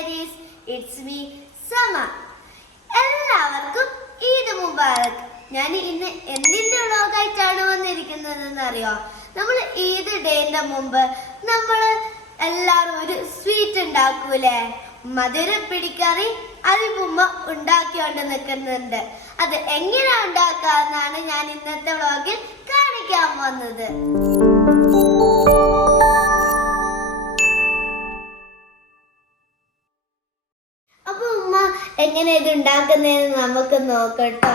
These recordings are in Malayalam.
ladies, it's me, Sama. എല്ലാവർക്കും ഈദ് മുബാറക്. ഞാൻ ഇന്ന് എന്തിന്റെ വ്ലോഗായിട്ടാണ് വന്നിരിക്കുന്നതെന്ന് അറിയോ? നമ്മൾ ഈദ് ഡേന്റെ മുമ്പ് നമ്മൾ എല്ലാവരും ഒരു സ്വീറ്റ് ഉണ്ടാക്കൂലേ, മധുര പിടിക്കറി. അതിമുമ്മ ഉണ്ടാക്കിക്കൊണ്ട് നിൽക്കുന്നുണ്ട്. അത് എങ്ങനെ ഉണ്ടാക്കാന്നാണ് ഞാൻ ഇന്നത്തെ വ്ലോഗിൽ കാണിക്കാൻ വന്നത്. അപ്പൊ ഉമ്മ എങ്ങനെ ഇത് ഉണ്ടാക്കുന്നതെന്ന് നമുക്ക് നോക്കട്ടോ.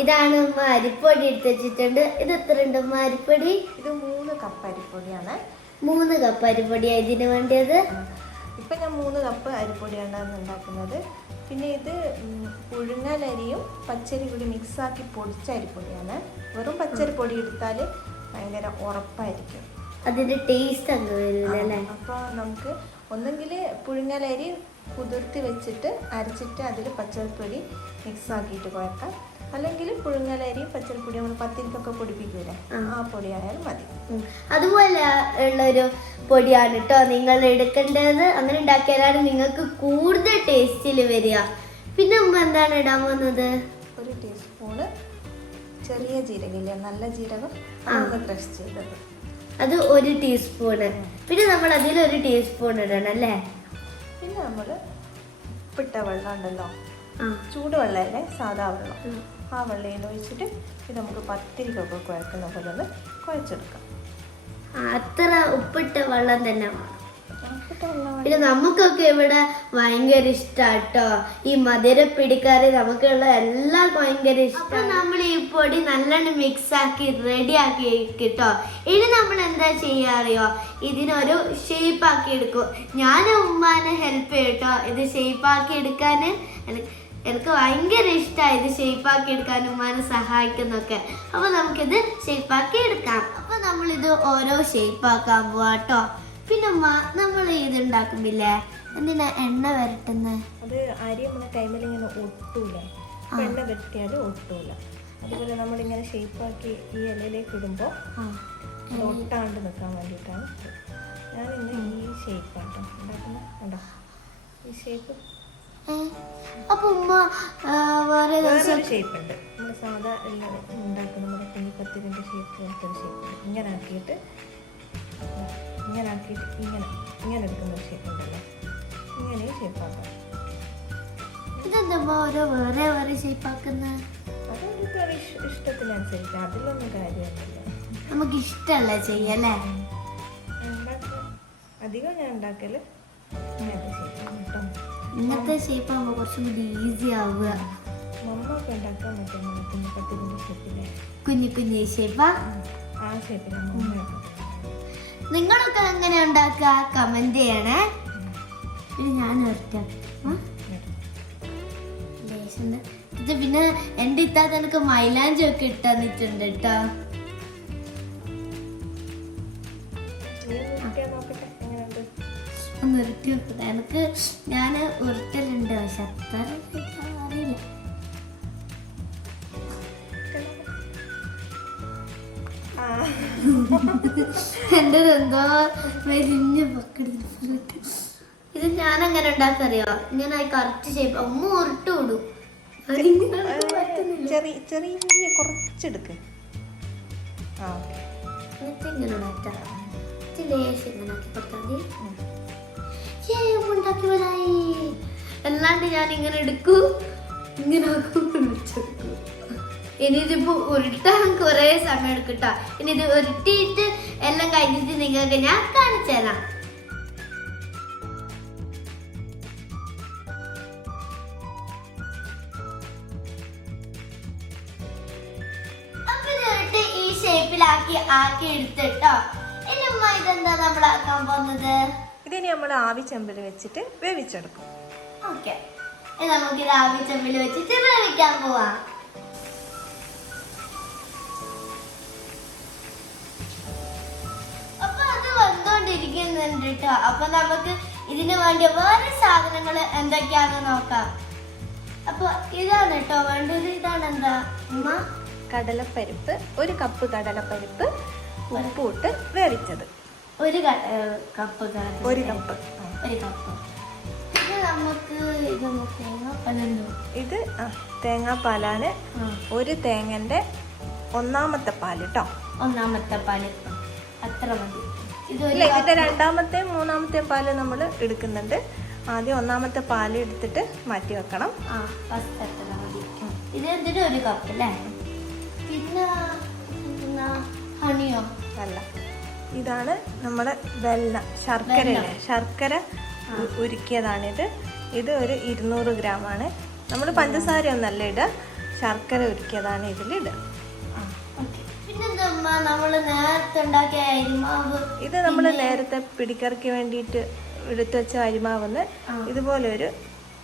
ഇതാണ് ഉമ്മ അരിപ്പൊടി എടുത്ത് വെച്ചിട്ടുണ്ട്. ഇത് എത്ര ഉണ്ട് ഉമ്മ അരിപ്പൊടി? ഇത് 3 കപ്പ് അരിപ്പൊടിയാണ്. 3 കപ്പ് അരിപ്പൊടിയാണ് ഇതിന് വേണ്ടിയത്. ഇപ്പം ഞാൻ 3 കപ്പ് അരിപ്പൊടിയാണ് ഉണ്ടാക്കുന്നത്. പിന്നെ ഇത് പുഴുങ്ങലരിയും പച്ചരി കൂടി മിക്സാക്കി പൊടിച്ച അരിപ്പൊടിയാണ്. വെറും പച്ചരിപ്പൊടി എടുത്താൽ ഭയങ്കര ഉറപ്പായിരിക്കും, അതിന്റെ ടേസ്റ്റ് അങ്ങ് വരില്ല. അപ്പോൾ നമുക്ക് ഒന്നെങ്കിൽ പുഴുങ്ങലരി കുതിർത്തി വെച്ചിട്ട് അരച്ചിട്ട് അതിൽ പച്ചരിപ്പൊടി മിക്സാക്കിയിട്ട് കുഴക്കാം. അല്ലെങ്കിൽ പുഴുങ്ങലരിയും പച്ചരിപ്പൊടി നമ്മൾ പത്തിരിക്കൊക്കെ പൊടിപ്പിക്കൂലേ, ആ പൊടി ആയാലും മതി. അതുപോലെ ഉള്ളൊരു പൊടിയാണ് കേട്ടോ നിങ്ങൾ എടുക്കേണ്ടത്. അങ്ങനെ ഉണ്ടാക്കിയാലാണ് നിങ്ങൾക്ക് കൂടുതൽ ടേസ്റ്റിൽ വരിക. പിന്നെ ഉമ്മ എന്താണ് ഇടാൻ പോകുന്നത്? 1 ടീസ്പൂണ് ചെറിയ ജീരകമില്ലേ, നല്ല ജീരകം, ഒന്ന് ക്രഷ് ചെയ്തത്, അത് 1 ടീസ്പൂണ്. പിന്നെ നമ്മൾ അതിൽ 1 ടീസ്പൂൺ ഇടണം അല്ലേ? പിന്നെ നമ്മൾ ഉപ്പിട്ട വെള്ളം ഉണ്ടല്ലോ, ചൂടുവെള്ളമല്ലേ, സാധാ വെള്ളം, ആ വെള്ളം ഒഴിച്ചിട്ട് ഇത് നമുക്ക് പത്തിരിക്കൊക്കെ കുഴക്കുന്ന പോലെ ഒന്ന് കുഴച്ചെടുക്കാം. അത്ര ഉപ്പിട്ട വെള്ളം തന്നെ വേണം. പിന്നെ നമുക്കൊക്കെ ഇവിടെ ഭയങ്കര ഇഷ്ടാട്ടോ ഈ മധുര പിടിക്കറി. നമുക്കുള്ള എല്ലാവർക്കും ഭയങ്കര ഇഷ്ടം. നമ്മൾ ഈ പൊടി നല്ലോണം മിക്സ് ആക്കി റെഡി ആക്കി കിട്ടോ. ഇനി നമ്മൾ എന്താ ചെയ്യാറിയോ, ഇതിനൊരു ഷേപ്പ് ആക്കി എടുക്കും. ഞാൻ ഉമ്മാനെ ഹെൽപ്പ് ചെയ്യട്ടോ ഇത് ഷേപ്പ് ആക്കി എടുക്കാൻ. എനിക്ക് ഭയങ്കര ഇഷ്ടമായി ഇത് ഷേപ്പാക്കി എടുക്കാൻ ഉമ്മാനെ സഹായിക്കുന്നൊക്കെ. അപ്പോൾ നമുക്കിത് ഷേപ്പാക്കി എടുക്കാം. അപ്പോൾ നമ്മളിത് ഓരോ ഷേപ്പാക്കാൻ പോവാട്ടോ. പിന്നെ ഉമ്മ നമ്മൾ ഇത് ഉണ്ടാക്കുന്നില്ലേ, എന്തിനാ എണ്ണ വരട്ടുന്നത്? അത് അരി നമ്മുടെ കൈമേൽ ഇങ്ങനെ ഒട്ടൂല, എണ്ണ വരട്ടിയാലും ഒട്ടൂല. അതുപോലെ നമ്മളിങ്ങനെ ഷേപ്പാക്കി ഈ ഇലയിലേക്ക് ഇടുമ്പോൾ ഒട്ടാണ്ട് നിൽക്കാൻ വേണ്ടിയിട്ടാണ് ഞാൻ ഇന്ന് ഈ ഷേപ്പാട്ടോ ഉണ്ടാക്കുന്നത്. കണ്ടോ ഈ ഷേപ്പ്. അപ്പൊ ഉമ്മ വേറെ ഷേപ്പ് ഉണ്ട്, നമ്മൾ സാധാ എല്ലാം ഉണ്ടാക്കുന്ന നമ്മുടെ കുഞ്ഞിപ്പത്തിരിൻ്റെ ഷേപ്പ് പോലത്തെ ഷേപ്പ് ഇങ്ങനെ ആക്കിയിട്ട് ഇങ്ങനെ എടുക്കുന്ന ഒരു ഷേപ്പ് ഉണ്ടല്ലോ, ഇങ്ങനെ ഷേപ്പാക്കാം. ഇതെന്താ ഓരോ വേറെ വേറെ ഷേപ്പാക്കുന്നത്? അതൊരു ഇഷ്ടത്തിനനുസരിച്ച്, അതിലൊന്നും കാര്യമൊന്നുമില്ല. നമുക്ക് ഇഷ്ടമല്ല ചെയ്യല്ലേ. അധികം ഞാൻ ഉണ്ടാക്കല് ഇങ്ങനത്തെ ഷേപ്പാണ് കേട്ടോ. ഇങ്ങനത്തെ ഷേപ്പ് ആകുമ്പോൾ കുറച്ചും കൂടി ഈസി ആവുക. മമ്മൊക്കെ ഉണ്ടാക്കാൻ പറ്റും കുഞ്ഞിപ്പത്തിരിൻ്റെ ഷേപ്പിലെ കുഞ്ഞു ഷേപ്പാ, ആ ഷേപ്പിലാണ് മമ്മ. നിങ്ങളൊക്കെ എങ്ങനെ ഉണ്ടാക്കുക കമന്റ് ചെയ്യണേ. പിന്നെ ഞാൻ ഇത് പിന്നെ എൻ്റെ ഇത്താത്ത എനിക്ക് മൈലാഞ്ചി ഒക്കെ ഇട്ട് തന്നിട്ടുണ്ട് കേട്ടോ. ഒന്ന് ഉരുട്ടി വെക്കുക. എനിക്ക് ഞാൻ ഉരുട്ടലുണ്ട്, പക്ഷെ അത്ര അറിയില്ല. എൻ്റെ എന്തോ വലിഞ്ഞ് പക്കെടുത്തിട്ട് ഇത് ഞാൻ അങ്ങനെ ഉണ്ടാക്കറിയോ, ഇങ്ങനെ കറക്റ്റ് ഷേപ്പ് അമ്മ ഉരുട്ട് വിടും. ചെറിയ കുറച്ചെടുക്ക്. എന്നിട്ട് ഇങ്ങനെ ലേശം ഇങ്ങനെ ആക്കി കൊടുത്താൽ മതി. ഉണ്ടാക്കി വരായി. അല്ലാണ്ട് ഞാൻ ഇങ്ങനെ എടുക്കൂ, ഇങ്ങനെ വെച്ചെടുക്കൂ. ഇനി ഇതിപ്പോ ഉരുട്ടാൻ കുറെ സമയം എടുക്കട്ടോ. ഇനി ഇത് ഉരുട്ടിയിട്ട് എല്ലാം കഴിഞ്ഞിട്ട് നിങ്ങൾക്ക് ഞാൻ കാണിച്ചു തരാം. അപ്പൊ ഇത് ഈ ഷേപ്പിലാക്കി എടുത്തിട്ടോ. ഇനി ഉമ്മ ഇതെന്താ നമ്മളാക്കാൻ പോകുന്നത്? ഇതിനി നമ്മൾ ആവി ചെമ്പിൽ വെച്ചിട്ട് വേവിച്ചെടുക്കും. ഓക്കെ, നമുക്കിത് ആവി ചെമ്പിൽ വെച്ചിട്ട് വേവിക്കാൻ പോവാം. ഇരിക്കുന്നുണ്ട് കേട്ടോ. അപ്പൊ നമുക്ക് ഇതിന് വേണ്ടി വേറെ സാധനങ്ങൾ എന്തൊക്കെയാണെന്ന് നോക്കാം. അപ്പൊ ഇതാണ് കേട്ടോ വേണ്ടത്. ഇതാണ് എന്താ ഉമ്മ? കടലപ്പരിപ്പ്, 1 കപ്പ് കടലപ്പരിപ്പ് ഉപ്പിട്ട് വേവിച്ചത്. 1 കപ്പ്. 1 കപ്പ്. ഇത് നമുക്ക് ഇതൊന്ന് തേങ്ങാപ്പാലുണ്ടോ? ഇത് തേങ്ങാപ്പാലാണ്. ഒരു തേങ്ങന്റെ ഒന്നാമത്തെ പാല് കേട്ടോ. ഒന്നാമത്തെ പാല് അത്ര മതി. ഇതിന്റെ രണ്ടാമത്തെയും മൂന്നാമത്തെയും പാല് നമ്മൾ എടുക്കുന്നുണ്ട്. ആദ്യം ഒന്നാമത്തെ പാല് എടുത്തിട്ട് മാറ്റി വെക്കണം. ഇത് എന്തിനും 1 കപ്പ് അല്ലേ? പിന്നെ ഹണിയോ? അല്ല, ഇതാണ് നമ്മുടെ വെള്ളം, ശർക്കര ഉരുക്കിയതാണിത്. ഇത് ഒരു 200 ഗ്രാമാണ്. നമ്മൾ പഞ്ചസാര ഒന്നല്ല ഇടുക, ശർക്കര ഉരുക്കിയതാണ് ഇതിലിടുക. ഇത് നമ്മൾ നേരത്തെ പിടിക്കറിക്ക് വേണ്ടിയിട്ട് എടുത്തു വെച്ച അരിമാവെന്ന് ഇതുപോലെ ഒരു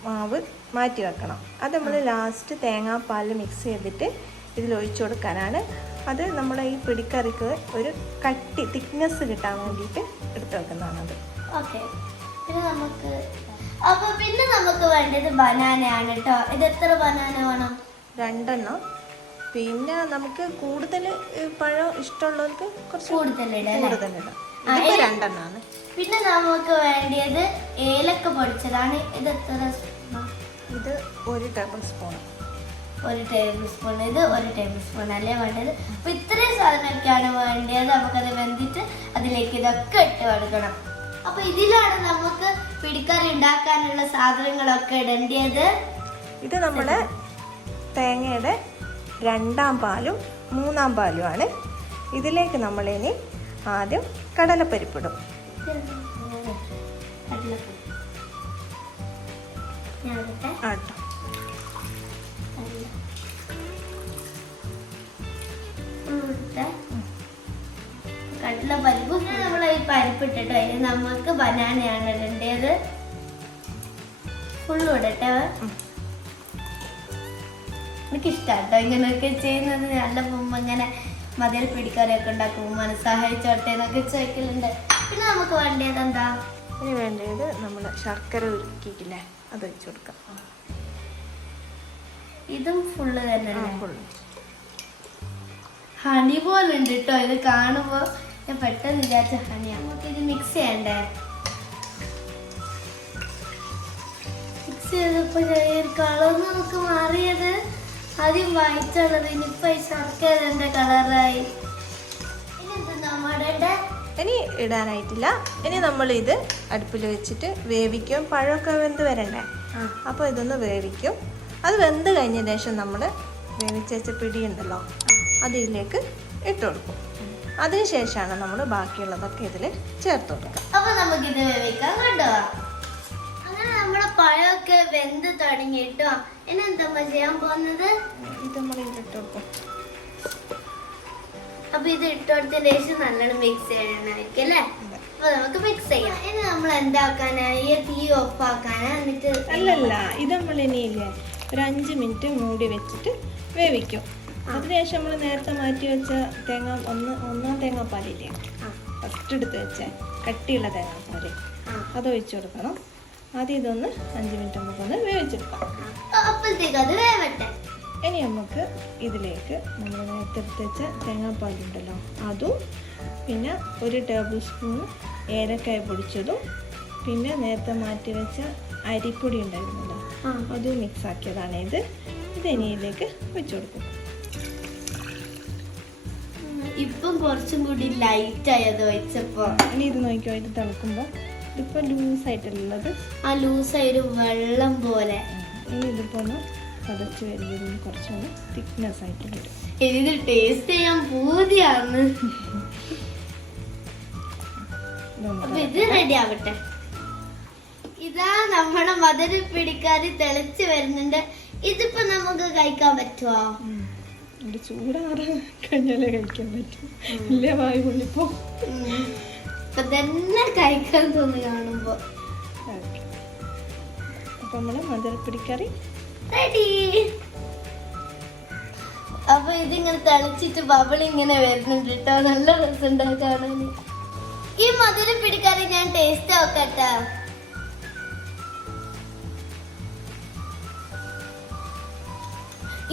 മാവ് മാറ്റി വെക്കണം. അത് നമ്മൾ ലാസ്റ്റ് തേങ്ങാപ്പാൽ മിക്സ് ചെയ്തിട്ട് ഇതിൽ ഒഴിച്ചു കൊടുക്കാനാണ്. അത് നമ്മളെ ഈ പിടിക്കറിക്ക് ഒരു കട്ടി തിക്നെസ് കിട്ടാൻ വേണ്ടിയിട്ട് എടുത്തു വെക്കുന്നതാണത്. പിന്നെ നമുക്ക് വേണ്ടത് ബനാനയാണ് കേട്ടോ. ഇത് എത്ര ബനാന വേണം? 2 എണ്ണം. പിന്നെ നമുക്ക് കൂടുതൽ പഴം ഇഷ്ടമുള്ളവർക്ക് കുറച്ച് കൂടുതലിടാം. 2 എണ്ണമാണ്. പിന്നെ നമുക്ക് വേണ്ടത് ഏലക്ക പൊടിച്ചതാണ്. ഇത് എത്ര? ഇത് 1 ടേബിൾ സ്പൂൺ. 1 table spoon. ഇത് 1 ടേബിൾ സ്പൂൺ അല്ലേ വേണ്ടത്. അപ്പൊ ഇത്രയും സാധനമൊക്കെയാണ് വേണ്ടത്. നമുക്കത് വെന്തിട്ട് അതിലേക്ക് ഇതൊക്കെ ഇട്ട് കൊടുക്കണം. അപ്പൊ ഇതിലാണ് നമുക്ക് പിടിക്കറി ഉണ്ടാക്കാനുള്ള സാധനങ്ങളൊക്കെ ഇടേണ്ടത്. ഇത് നമ്മുടെ തേങ്ങയുടെ 2ാം പാലും 3ാം പാലുമാണ്. ഇതിലേക്ക് നമ്മൾ ഇനി ആദ്യം കടലപ്പരിപ്പിടും. ആട്ടോ. കടലപ്പരിപ്പ് നമ്മൾ ഈ പരിപ്പിട്ടിട്ടോ. ഇനി നമുക്ക് ബനാനയാണ് ഇടേണ്ടത്. ഫുള്ളും ഇടട്ടെ. എനിക്കിഷ്ടാട്ടോ ഇങ്ങനെയൊക്കെ ചെയ്യുന്നത്. നല്ല പോകുമ്പോൾ ഇങ്ങനെ മതിൽ പിടിക്കാറൊക്കെ ഉണ്ടാക്കുമ്പോൾ മനസ്സഹായിച്ചോട്ടെ എന്നൊക്കെ ചോദിക്കലുണ്ട്. പിന്നെ നമുക്ക് വേണ്ടത് എന്താ? ഇനി വേണ്ടത് നമ്മൾ ശർക്കര ഉരുക്കിയില്ലേ, അത് വെച്ച് കൊടുക്കാം. ഇതും ഫുള്ള് തന്നെ. ഹണി പോലെ ഉണ്ട് കേട്ടോ. ഇത് കാണുമ്പോൾ ഞാൻ പെട്ടെന്ന് വിചാരിച്ച ഹണിയാണ്. നമുക്ക് ഇത് മിക്സ് ചെയ്യണ്ടേ? മിക്സ് ചെയ്തപ്പോൾ ചെറിയൊരു കളർ നമുക്ക് മാറിയത്. ആദ്യം വൈറ്റുള്ളത്, ഇനിയിപ്പോ ശർക്കരന്റെ കളറായി. ഇനി ഇടാനായിട്ടില്ല. ഇനി നമ്മൾ ഇത് അടുപ്പിൽ വെച്ചിട്ട് വേവിക്കും. പഴമൊക്കെ വെന്ത് വരണ്ടേ, അപ്പോൾ ഇതൊന്ന് വേവിക്കും. അത് വെന്ത് കഴിഞ്ഞ ശേഷം നമ്മൾ വേവിച്ച് വെച്ച പിടിയുണ്ടല്ലോ, അതിലേക്ക് ഇട്ട് കൊടുക്കും. അതിനുശേഷമാണ് നമ്മൾ ബാക്കിയുള്ളതൊക്കെ ഇതിൽ ചേർത്ത് കൊടുക്കുക. അപ്പൊ നമുക്കിത് വേവിക്കാൻ കൊണ്ടുപോകാം. അങ്ങനെ നമ്മുടെ പഴമൊക്കെ വെന്ത് തുടങ്ങിട്ടോ. ഇനി എന്താ ചെയ്യാൻ പോകുന്നത്? ഇത് നമ്മൾ ഇതിലിട്ട് കൊടുക്കും. അപ്പൊ ഇത് ഇട്ടുകൊടുത്തതിന് ശേഷം നല്ലോണം മിക്സ് ചെയ്യണമായിരിക്കും അല്ലേ? അപ്പൊ നമുക്ക് മിക്സ് ചെയ്യാം. ഇനി നമ്മൾ എന്താക്കാനായി? തീ ഓഫ് ആക്കാനാ? എന്നിട്ട് അല്ലല്ല, ഇത് നമ്മൾ ഇനിയില്ലേ ഒരു 5 മിനിറ്റ് മൂടി വെച്ചിട്ട് വേവിക്കും. അതിനുശേഷം നമ്മൾ നേരത്തെ മാറ്റി വെച്ച ഒന്നാം തേങ്ങാപ്പാലില്ലേ, ഫസ്റ്റ് എടുത്ത് വെച്ച കട്ടിയുള്ള തേങ്ങാപ്പാല്, അത് ഒഴിച്ചു കൊടുക്കണം. ആദ്യം ഇതൊന്ന് 5 മിനിറ്റ് നമുക്കൊന്ന് വേവിച്ചെടുക്കാം. അപ്പോഴത്തേക്ക് അത് വേവട്ടെ. ഇനി നമുക്ക് ഇതിലേക്ക് നമ്മൾ നേരത്തെ എടുത്ത് വെച്ച തേങ്ങാപ്പാലുണ്ടല്ലോ അതും, പിന്നെ 1 ടേബിൾ സ്പൂൺ ഏലക്കായ പൊടിച്ചതും, പിന്നെ നേരത്തെ മാറ്റി വെച്ച അരിപ്പൊടി ഉണ്ടായിരുന്നല്ലോ അതും മിക്സ് ആക്കിയതാണ് ഇത്. ഇനി ഇതിലേക്ക് വെച്ച് കൊടുക്കും. ഇപ്പം കുറച്ചും കൂടി ലൈറ്റ് ആയത് വെച്ചപ്പോ. ഇനി ഇത് നോക്കിയോ, ഇത് തിളക്കുമ്പോൾ ഇതിപ്പോൾ ലൂസായിട്ടുള്ളത്, ആ ലൂസായൊരു വെള്ളം പോലെ. ഇനി ഇതിപ്പോൾ പതച്ച് വരുമ്പോൾ കുറച്ചൊന്ന് തിക്നെസ് ആയിട്ട് വരും. ഇത് ടേസ്റ്റ് ചെയ്യാൻ പൂതിയാണ്. അപ്പൊ ഇത് റെഡി ആവട്ടെ. ഇതാ നമ്മുടെ മധുര പിടിക്കാതെ തിളച്ച് വരുന്നുണ്ട്. ഇതിപ്പോ നമുക്ക് കഴിക്കാൻ പറ്റുമോ? ചൂടാറ് കഴിഞ്ഞാലേ കഴിക്കാൻ പറ്റും. ഇല്ലേ വായു കൊള്ളിപ്പോ ഇപ്പൊ തന്നെ കഴിക്കാൻ തോന്നി കാണുമ്പോ. അപ്പൊ നമ്മള് മധുരപ്പിടിക്കറി റെഡി. അപ്പൊ ഇതിങ്ങനെ തിളച്ചിട്ട് ബബിൾ ഇങ്ങനെ വരുന്നുണ്ട് കേട്ടോ. നല്ല രസമുണ്ടായി കാണാൻ. ഈ മധുര പിടിക്കറി ഞാൻ ടേസ്റ്റ് നോക്കട്ടെ.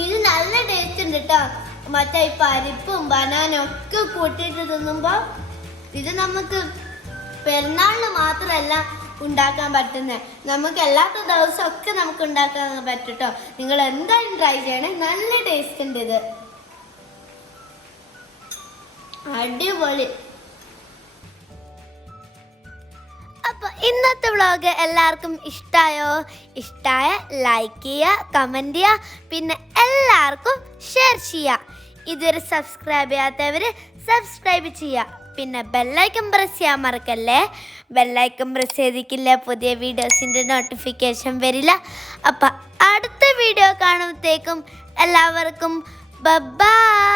ഇത് നല്ല ടേസ്റ്റ് ഉണ്ട് കേട്ടോ. മറ്റേ ഈ പരിപ്പും ബനാനും ഒക്കെ കൂട്ടിയിട്ട് തിന്നുമ്പോ ഇത് നമുക്ക് പെരുന്നാളിന് മാത്രമല്ല ഉണ്ടാക്കാൻ പറ്റുന്നത്. നമുക്ക് അല്ലാത്ത ദിവസമൊക്കെ നമുക്ക് ഉണ്ടാക്കാൻ പറ്റും കേട്ടോ. നിങ്ങൾ എന്തായാലും ട്രൈ ചെയ്യണേ, നല്ല ടേസ്റ്റ് ഉണ്ട് ഇത്, അടിപൊളി. അപ്പോൾ ഇന്നത്തെ വ്ളോഗ് എല്ലാവർക്കും ഇഷ്ടമായോ? ഇഷ്ടമായ ലൈക്ക് ചെയ്യുക, കമൻറ്റ് ചെയ്യുക, പിന്നെ എല്ലാവർക്കും ഷെയർ ചെയ്യുക. ഇതുവരെ സബ്സ്ക്രൈബ് ചെയ്യാത്തവർ സബ്സ്ക്രൈബ് ചെയ്യുക. പിന്നെ ബെല്ലൈക്കൺ പ്രസ് ചെയ്യാൻ മറക്കല്ലേ. ബെല്ലൈക്കൺ പ്രസ് ചെയ്തിട്ടില്ല പുതിയ വീഡിയോസിൻ്റെ നോട്ടിഫിക്കേഷൻ വരില്ല. അപ്പം അടുത്ത വീഡിയോ കാണുമ്പോഴത്തേക്കും എല്ലാവർക്കും ബൈ.